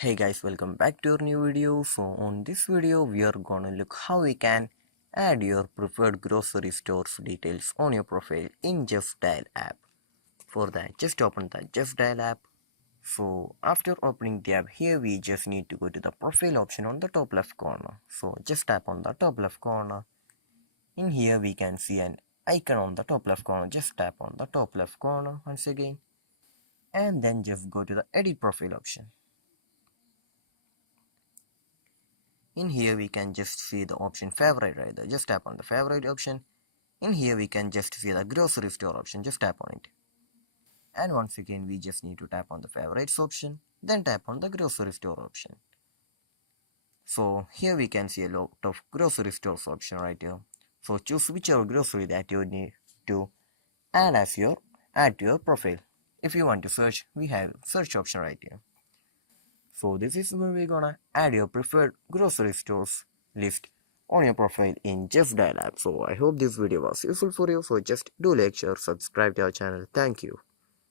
Hey guys, welcome back to our new video. So on this video we are gonna look how we can add your preferred grocery stores details on your profile in Justdial app. For that, just open the Justdial app. So after opening the app, here we just need to go to the profile option on the top left corner. So just tap on the top left corner. In here we can see an icon on the top left corner. Just tap on the top left corner once again, and then just go to the edit profile option. In here we can just see the option favorite right there. Just tap on the favorite option. In here we can just see the grocery store option. Just tap on it. And once again we just need to tap on the favorites option. Then tap on the grocery store option. So here we can see a lot of grocery stores option right here. So choose whichever grocery that you need to add to your profile. If you want to search, we have search option right here. So this is where we're gonna add your preferred grocery stores list on your profile in Justdial app. So I hope this video was useful for you. So just do like, share, subscribe to our channel. Thank you.